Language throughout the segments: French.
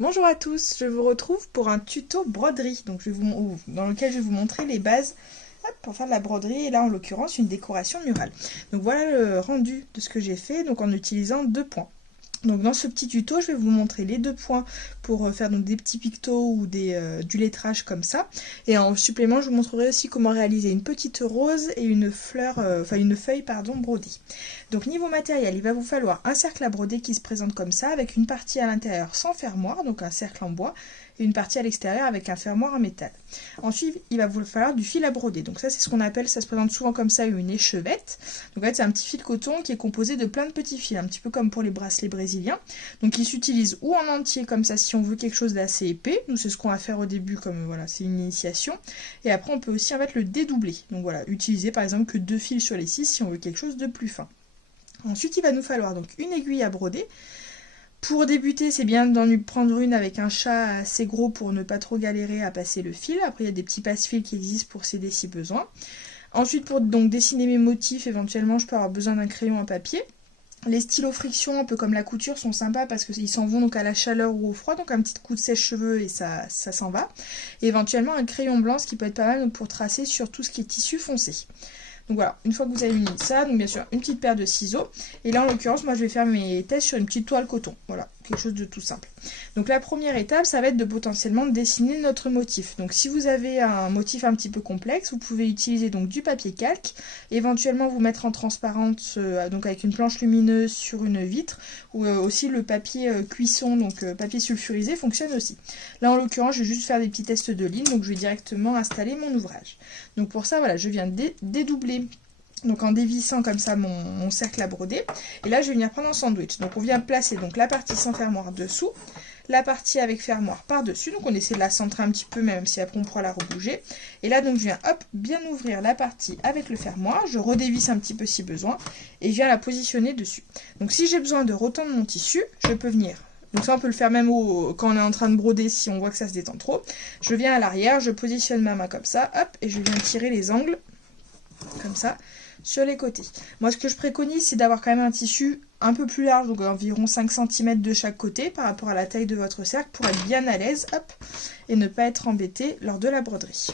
Bonjour à tous, je vous retrouve pour un tuto broderie dans lequel je vais vous montrer les bases pour faire de la broderie et là en l'occurrence une décoration murale. Donc voilà le rendu de ce que j'ai fait donc en utilisant deux points. Donc dans ce petit tuto, je vais vous montrer les deux points pour faire donc des petits pictos ou du lettrage comme ça. Et en supplément, je vous montrerai aussi comment réaliser une petite rose et une fleur, une feuille pardon, brodée. Donc niveau matériel, il va vous falloir un cercle à broder qui se présente comme ça, avec une partie à l'intérieur sans fermoir, donc un cercle en bois, et une partie à l'extérieur avec un fermoir en métal. Ensuite, il va vous falloir du fil à broder. Donc ça, c'est ce qu'on appelle, ça se présente souvent comme ça, une échevette. Donc en fait, c'est un petit fil coton qui est composé de plein de petits fils, un petit peu comme pour les bracelets brésiliens. Donc il s'utilise ou en entier comme ça si on veut quelque chose d'assez épais. Nous, c'est ce qu'on va faire au début, comme voilà, c'est une initiation. Et après, on peut aussi en fait le dédoubler. Donc voilà, utiliser par exemple que 2 fils sur les 6 si on veut quelque chose de plus fin. Ensuite, il va nous falloir donc une aiguille à broder. Pour débuter, c'est bien d'en prendre une avec un chat assez gros pour ne pas trop galérer à passer le fil. Après, il y a des petits passe-fils qui existent pour s'aider si besoin. Ensuite, pour donc dessiner mes motifs, éventuellement, je peux avoir besoin d'un crayon à papier. Les stylos friction, un peu comme la couture, sont sympas parce qu'ils s'en vont donc à la chaleur ou au froid, donc un petit coup de sèche-cheveux et ça s'en va. Et éventuellement un crayon blanc, ce qui peut être pas mal donc pour tracer sur tout ce qui est tissu foncé. Donc voilà, une fois que vous avez mis ça, donc bien sûr une petite paire de ciseaux. Et là en l'occurrence, moi je vais faire mes tests sur une petite toile coton. Voilà, quelque chose de tout simple. Donc la première étape, ça va être de potentiellement dessiner notre motif. Donc si vous avez un motif un petit peu complexe, vous pouvez utiliser donc du papier calque, éventuellement vous mettre en transparence, donc avec une planche lumineuse sur une vitre, ou aussi le papier cuisson, donc papier sulfurisé fonctionne aussi. Là en l'occurrence, je vais juste faire des petits tests de ligne, donc je vais directement installer mon ouvrage. Donc pour ça, voilà, je viens dédoubler donc en dévissant comme ça mon cercle à broder. Et là, je vais venir prendre un sandwich. Donc on vient placer donc la partie sans fermoir dessous, la partie avec fermoir par-dessus. Donc on essaie de la centrer un petit peu, même si après on pourra la rebouger. Et là, donc je viens hop, bien ouvrir la partie avec le fermoir. Je redévisse un petit peu si besoin. Et je viens la positionner dessus. Donc si j'ai besoin de retendre mon tissu, je peux venir. Donc ça, on peut le faire même quand on est en train de broder si on voit que ça se détend trop. Je viens à l'arrière, je positionne ma main comme ça, hop, et je viens tirer les angles, comme ça, sur les côtés. Moi, ce que je préconise, c'est d'avoir quand même un tissu un peu plus large, donc environ 5 cm de chaque côté par rapport à la taille de votre cercle pour être bien à l'aise, hop, et ne pas être embêté lors de la broderie.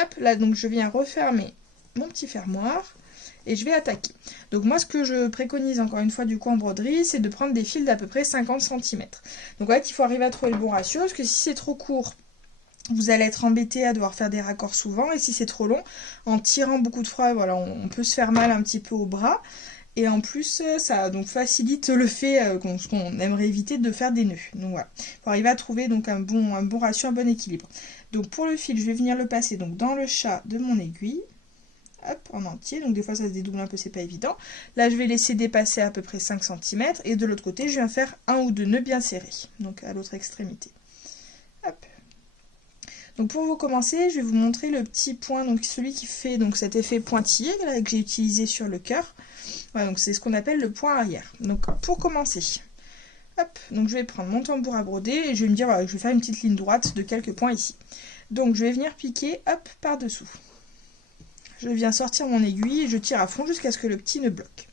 Hop, là, donc je viens refermer mon petit fermoir et je vais attaquer. Donc moi, ce que je préconise encore une fois du coup en broderie, c'est de prendre des fils d'à peu près 50 cm. Donc en fait, il faut arriver à trouver le bon ratio, parce que si c'est trop court, vous allez être embêté à devoir faire des raccords souvent, et si c'est trop long, en tirant beaucoup de froid, voilà, on peut se faire mal un petit peu au bras. Et en plus, ça donc facilite le fait qu'on aimerait éviter de faire des nœuds. Donc voilà, il faut arriver à trouver donc un bon ratio, un bon équilibre. Donc pour le fil, je vais venir le passer donc dans le chat de mon aiguille. Hop, en entier, donc des fois ça se dédouble un peu, c'est pas évident. Là je vais laisser dépasser à peu près 5 cm, et de l'autre côté je viens faire un ou deux nœuds bien serrés, donc à l'autre extrémité. Hop. Donc pour vous commencer, je vais vous montrer le petit point, donc celui qui fait donc cet effet pointillé là, que j'ai utilisé sur le cœur. Voilà, donc c'est ce qu'on appelle le point arrière. Donc pour commencer, hop, donc je vais prendre mon tambour à broder et je vais me dire voilà, je vais faire une petite ligne droite de quelques points ici. Donc je vais venir piquer, hop, par dessous. Je viens sortir mon aiguille et je tire à fond jusqu'à ce que le petit ne bloque.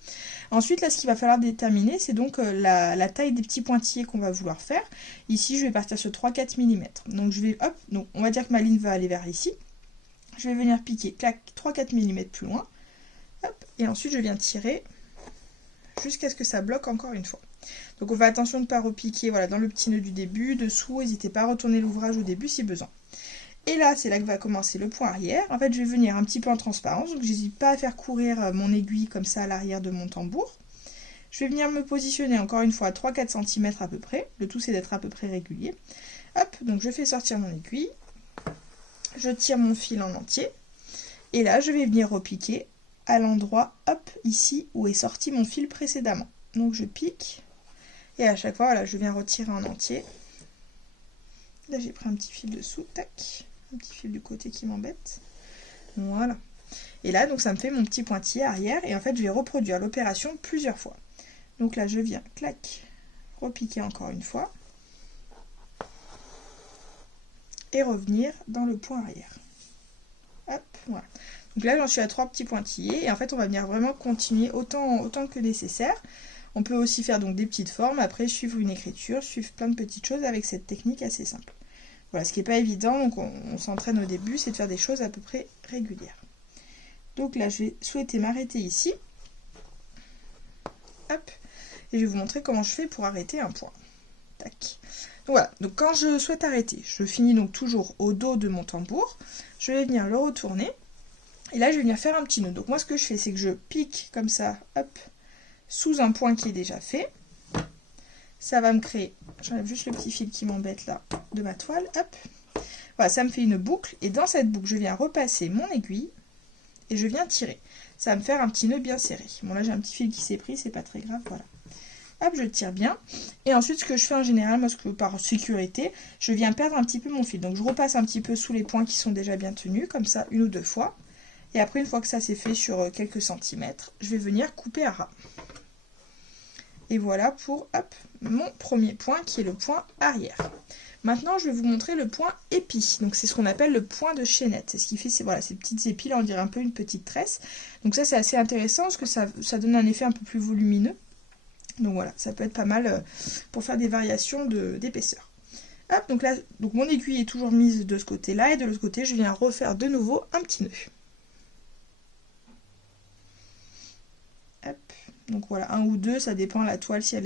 Ensuite, là, ce qu'il va falloir déterminer, c'est donc la taille des petits pointillés qu'on va vouloir faire. Ici, je vais partir sur 3-4 mm. Donc, je vais, hop, donc on va dire que ma ligne va aller vers ici. Je vais venir piquer, clac, 3-4 mm plus loin. Hop, et ensuite, je viens tirer jusqu'à ce que ça bloque encore une fois. Donc, on fait attention de ne pas repiquer voilà, dans le petit nœud du début, dessous. N'hésitez pas à retourner l'ouvrage au début si besoin. Et là, c'est là que va commencer le point arrière. En fait, je vais venir un petit peu en transparence, donc j'hésite pas à faire courir mon aiguille comme ça à l'arrière de mon tambour. Je vais venir me positionner encore une fois à 3-4 cm à peu près. Le tout, c'est d'être à peu près régulier. Hop, donc je fais sortir mon aiguille. Je tire mon fil en entier. Et là, je vais venir repiquer à l'endroit, hop, ici, où est sorti mon fil précédemment. Donc je pique. Et à chaque fois, voilà, je viens retirer en entier. Là, j'ai pris un petit fil dessous, tac. Un petit fil du côté qui m'embête. Voilà. Et là, donc ça me fait mon petit pointillé arrière. Et en fait, je vais reproduire l'opération plusieurs fois. Donc là, je viens, clac, repiquer encore une fois. Et revenir dans le point arrière. Hop, voilà. Donc là, j'en suis à 3 petits pointillés. Et en fait, on va venir vraiment continuer autant que nécessaire. On peut aussi faire donc des petites formes, après suivre une écriture, suivre plein de petites choses avec cette technique assez simple. Voilà, ce qui n'est pas évident, donc on s'entraîne au début, c'est de faire des choses à peu près régulières. Donc là, je vais souhaiter m'arrêter ici. Hop. Et je vais vous montrer comment je fais pour arrêter un point. Tac. Donc voilà, donc quand je souhaite arrêter, je finis donc toujours au dos de mon tambour. Je vais venir le retourner. Et là, je vais venir faire un petit nœud. Donc moi, ce que je fais, c'est que je pique comme ça, hop, sous un point qui est déjà fait. Ça va me créer, j'enlève juste le petit fil qui m'embête là, de ma toile, hop. Voilà, ça me fait une boucle, et dans cette boucle, je viens repasser mon aiguille, et je viens tirer. Ça va me faire un petit nœud bien serré. Bon là, j'ai un petit fil qui s'est pris, c'est pas très grave, voilà. Hop, je tire bien. Et ensuite, ce que je fais en général, moi, par sécurité, je viens perdre un petit peu mon fil. Donc je repasse un petit peu sous les points qui sont déjà bien tenus, comme ça, 1 ou 2 fois. Et après, une fois que ça c'est fait sur quelques centimètres, je vais venir couper à ras. Et voilà pour hop, mon premier point qui est le point arrière. Maintenant, je vais vous montrer le point épi. Donc, c'est ce qu'on appelle le point de chaînette. C'est ce qui fait voilà, ces petites épis, là, on dirait un peu une petite tresse. Donc ça, c'est assez intéressant parce que ça donne un effet un peu plus volumineux. Donc voilà, ça peut être pas mal pour faire des variations d'épaisseur. Hop, donc là, donc mon aiguille est toujours mise de ce côté-là. Et de l'autre côté, je viens refaire de nouveau un petit nœud. Hop. Donc voilà, 1 ou 2, ça dépend la toile si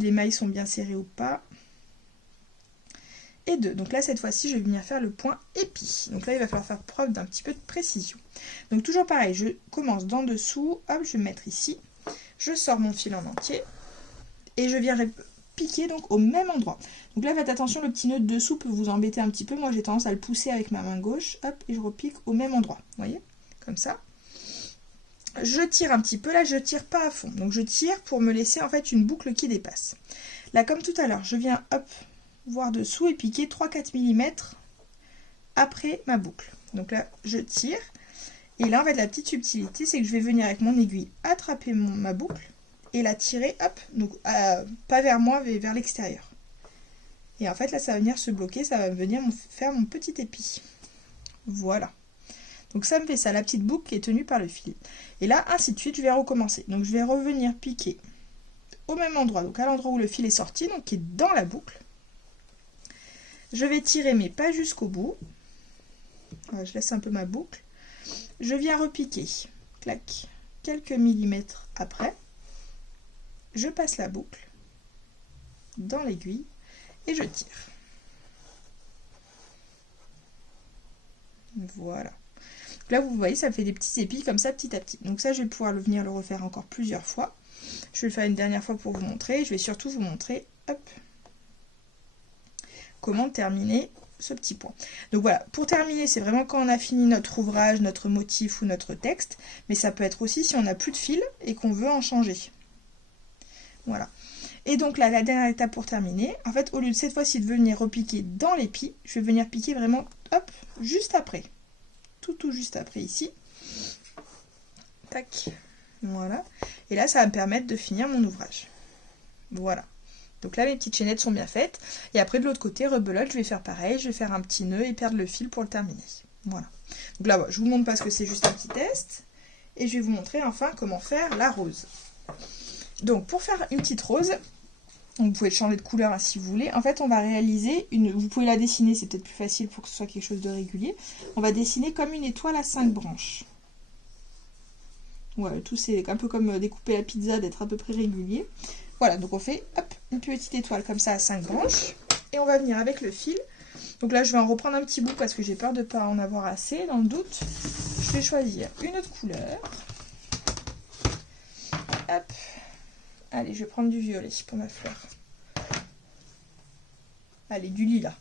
les mailles sont bien serrées ou pas. Et 2. Donc là, cette fois-ci, je vais venir faire le point épi. Donc là, il va falloir faire preuve d'un petit peu de précision. Donc toujours pareil, je commence d'en dessous, hop, je vais me mettre ici. Je sors mon fil en entier et je viens piquer donc au même endroit. Donc là, faites attention, le petit nœud de dessous peut vous embêter un petit peu. Moi, j'ai tendance à le pousser avec ma main gauche, hop, et je repique au même endroit. Vous voyez, comme ça. Je tire un petit peu, là je tire pas à fond, donc je tire pour me laisser en fait une boucle qui dépasse. Là comme tout à l'heure, je viens hop, voir dessous et piquer 3-4 mm après ma boucle. Donc là je tire, et là en fait la petite subtilité c'est que je vais venir avec mon aiguille attraper ma boucle et la tirer hop, donc pas vers moi mais vers l'extérieur. Et en fait là ça va venir se bloquer, ça va venir faire mon petit épi. Voilà. Donc ça me fait ça, la petite boucle qui est tenue par le fil. Et là, ainsi de suite, je vais recommencer. Donc je vais revenir piquer au même endroit, donc à l'endroit où le fil est sorti, donc qui est dans la boucle. Je vais tirer, mais pas jusqu'au bout. Voilà, je laisse un peu ma boucle. Je viens repiquer, clac, quelques millimètres après. Je passe la boucle dans l'aiguille et je tire. Voilà. Là, vous voyez, ça me fait des petits épis comme ça, petit à petit. Donc ça, je vais pouvoir venir le refaire encore plusieurs fois. Je vais le faire une dernière fois pour vous montrer. Je vais surtout vous montrer, hop, comment terminer ce petit point. Donc voilà, pour terminer, c'est vraiment quand on a fini notre ouvrage, notre motif ou notre texte. Mais ça peut être aussi si on n'a plus de fil et qu'on veut en changer. Voilà. Et donc là, la dernière étape pour terminer, en fait, au lieu de cette fois-ci de venir repiquer dans l'épi, je vais venir piquer vraiment, hop, juste après. Tout juste après ici. Tac. Voilà. Et là, ça va me permettre de finir mon ouvrage. Voilà. Donc là, mes petites chaînettes sont bien faites. Et après, de l'autre côté, rebelote, je vais faire pareil. Je vais faire un petit nœud et perdre le fil pour le terminer. Voilà. Donc là, je vous montre parce que c'est juste un petit test. Et je vais vous montrer enfin comment faire la rose. Donc, pour faire une petite rose, vous pouvez changer de couleur hein, si vous voulez. En fait, on va réaliser vous pouvez la dessiner, c'est peut-être plus facile pour que ce soit quelque chose de régulier. On va dessiner comme une étoile à 5 branches. Voilà, tout c'est un peu comme découper la pizza, d'être à peu près régulier. Voilà, donc on fait hop, une petite étoile comme ça à 5 branches. Et on va venir avec le fil. Donc là, je vais en reprendre un petit bout parce que j'ai peur de ne pas en avoir assez. Dans le doute, je vais choisir une autre couleur. Hop. Allez, je vais prendre du violet pour ma fleur. Allez, du lilas.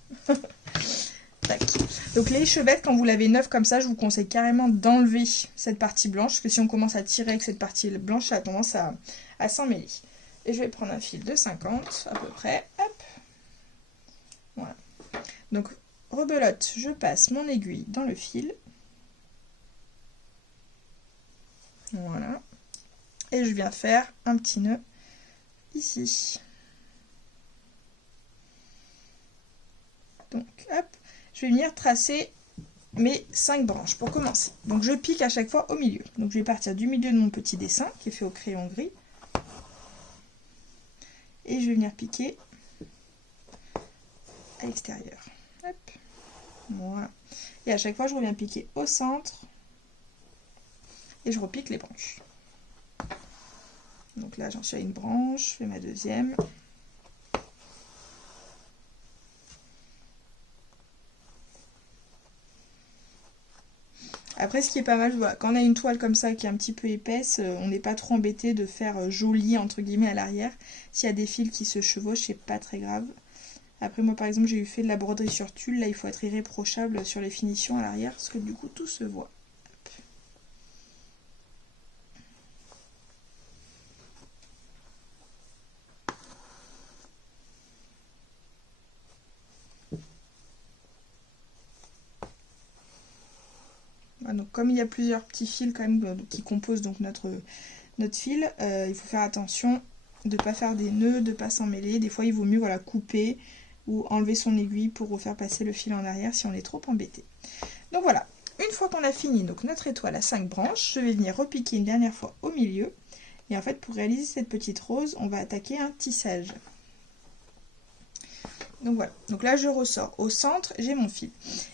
Tac. Donc les échevettes, quand vous l'avez neuve comme ça, je vous conseille carrément d'enlever cette partie blanche. Parce que si on commence à tirer avec cette partie blanche, ça a tendance à s'en mêler. Et je vais prendre un fil de 50 à peu près. Hop. Voilà. Donc, rebelote, je passe mon aiguille dans le fil. Voilà. Et je viens faire un petit nœud ici. Donc, hop, je vais venir tracer mes 5 branches pour commencer. Donc, je pique à chaque fois au milieu. Donc, je vais partir du milieu de mon petit dessin qui est fait au crayon gris. Et je vais venir piquer à l'extérieur. Hop. Voilà. Et à chaque fois, je reviens piquer au centre. Et je repique les branches. Donc là, j'en suis à une branche. Je fais ma deuxième. Après, ce qui est pas mal, voilà, quand on a une toile comme ça qui est un petit peu épaisse, on n'est pas trop embêté de faire joli entre guillemets à l'arrière. S'il y a des fils qui se chevauchent, c'est pas très grave. Après, moi par exemple, j'ai fait de la broderie sur tulle. Là, il faut être irréprochable sur les finitions à l'arrière parce que du coup, tout se voit. Voilà, donc comme il y a plusieurs petits fils quand même qui composent donc notre fil, il faut faire attention de ne pas faire des nœuds, de ne pas s'en mêler. Des fois, il vaut mieux voilà, couper ou enlever son aiguille pour refaire passer le fil en arrière si on est trop embêté. Donc voilà, une fois qu'on a fini donc notre étoile à 5 branches, je vais venir repiquer une dernière fois au milieu. Et en fait, pour réaliser cette petite rose, on va attaquer un tissage. Donc voilà, donc là je ressors. Au centre, j'ai mon fil.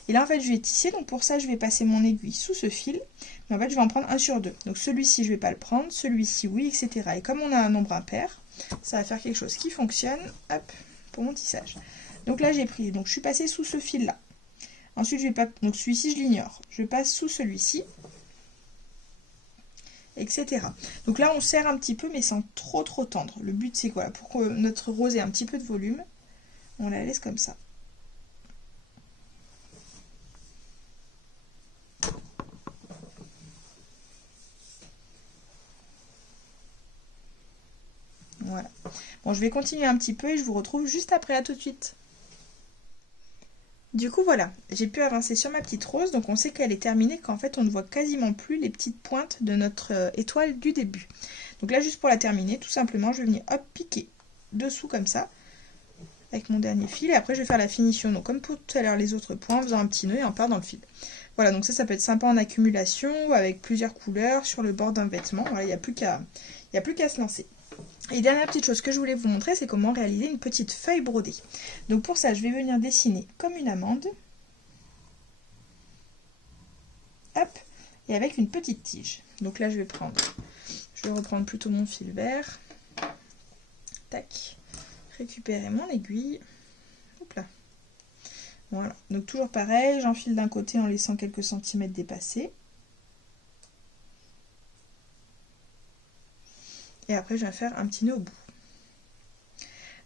Et là en fait, je vais tisser, donc pour ça, je vais passer mon aiguille sous ce fil. Mais en fait, je vais en prendre un sur deux. Donc celui-ci, je ne vais pas le prendre, celui-ci, oui, etc. Et comme on a un nombre impair, ça va faire quelque chose qui fonctionne, hop, pour mon tissage. Donc là, j'ai pris, donc je suis passée sous ce fil-là. Ensuite, je vais pas, donc celui-ci, je l'ignore. Je passe sous celui-ci, etc. Donc là, on serre un petit peu, mais sans trop tendre. Le but, c'est quoi? Pour que notre rose ait un petit peu de volume, on la laisse comme ça. Voilà. Bon, je vais continuer un petit peu et je vous retrouve juste après. À tout de suite. Du coup, voilà, j'ai pu avancer sur ma petite rose, donc on sait qu'elle est terminée, qu'en fait on ne voit quasiment plus les petites pointes de notre étoile du début. Donc là, juste pour la terminer, tout simplement, je vais venir hop, piquer dessous comme ça, avec mon dernier fil, et après je vais faire la finition, donc comme pour tout à l'heure les autres points, en faisant un petit nœud et en part dans le fil. Voilà, donc ça peut être sympa en accumulation, ou avec plusieurs couleurs sur le bord d'un vêtement, voilà, il n'y a plus qu'à se lancer. Et dernière petite chose que je voulais vous montrer, c'est comment réaliser une petite feuille brodée. Donc pour ça, je vais venir dessiner comme une amande. Hop, et avec une petite tige. Donc là, je vais reprendre plutôt mon fil vert. Tac, récupérer mon aiguille. Hop là. Voilà, donc toujours pareil, j'enfile d'un côté en laissant quelques centimètres dépasser. Et après, je vais faire un petit nœud au bout.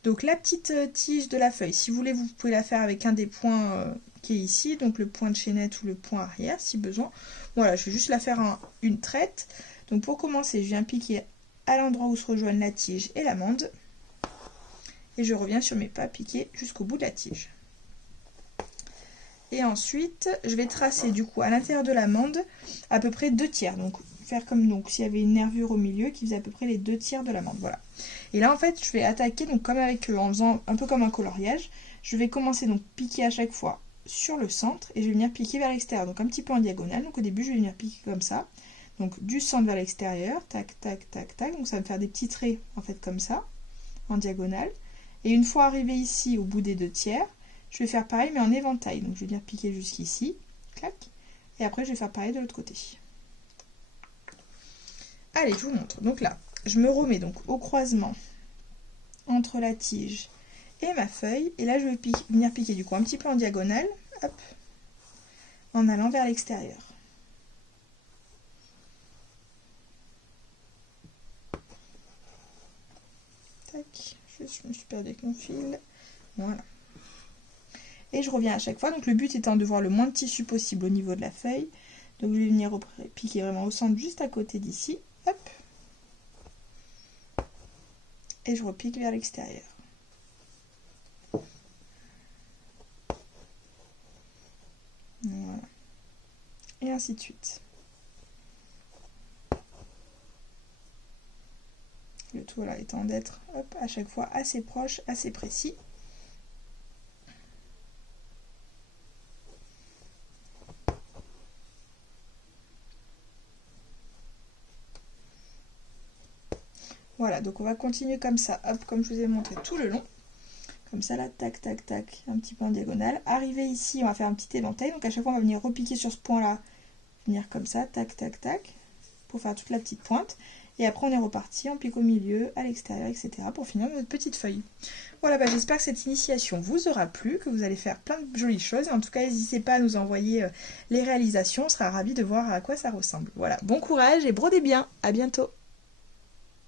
Donc la petite tige de la feuille, si vous voulez, vous pouvez la faire avec un des points qui est ici, donc le point de chaînette ou le point arrière si besoin. Voilà, je vais juste la faire une traite. Donc pour commencer, je viens piquer à l'endroit où se rejoignent la tige et l'amande. Et je reviens sur mes pas piquer jusqu'au bout de la tige. Et ensuite, je vais tracer du coup à l'intérieur de l'amande à peu près 2 tiers. Donc faire comme donc s'il y avait une nervure au milieu qui faisait à peu près les 2 tiers de l'amande. Voilà. Et là en fait, je vais attaquer donc comme avec en faisant un peu comme un coloriage. Je vais commencer donc piquer à chaque fois sur le centre et je vais venir piquer vers l'extérieur. Donc un petit peu en diagonale. Donc au début, je vais venir piquer comme ça. Donc du centre vers l'extérieur, tac, tac, tac, tac. Donc ça va me faire des petits traits en fait comme ça, en diagonale. Et une fois arrivé ici au bout des 2 tiers, je vais faire pareil mais en éventail. Donc je vais venir piquer jusqu'ici, clac. Et après je vais faire pareil de l'autre côté. Allez, je vous montre. Donc là, je me remets donc au croisement entre la tige et ma feuille. Et là, je vais venir piquer du coup un petit peu en diagonale, hop, en allant vers l'extérieur. Tac, je me suis perdue avec mon fil. Voilà. Et je reviens à chaque fois. Donc le but étant de voir le moins de tissu possible au niveau de la feuille. Donc je vais venir piquer vraiment au centre, juste à côté d'ici. Hop. Et je repique vers l'extérieur. Voilà. Et ainsi de suite. Le tout là étant d'être à chaque fois assez proche, assez précis. Voilà, donc on va continuer comme ça, hop, comme je vous ai montré tout le long. Comme ça là, tac, tac, tac, un petit peu en diagonale. Arrivé ici, on va faire un petit éventail. Donc à chaque fois, on va venir repiquer sur ce point-là. Venir comme ça, tac, tac, tac, pour faire toute la petite pointe. Et après, on est reparti, on pique au milieu, à l'extérieur, etc. pour finir notre petite feuille. Voilà, bah, j'espère que cette initiation vous aura plu, que vous allez faire plein de jolies choses. Et en tout cas, n'hésitez pas à nous envoyer les réalisations. On sera ravis de voir à quoi ça ressemble. Voilà, bon courage et brodez bien. À bientôt.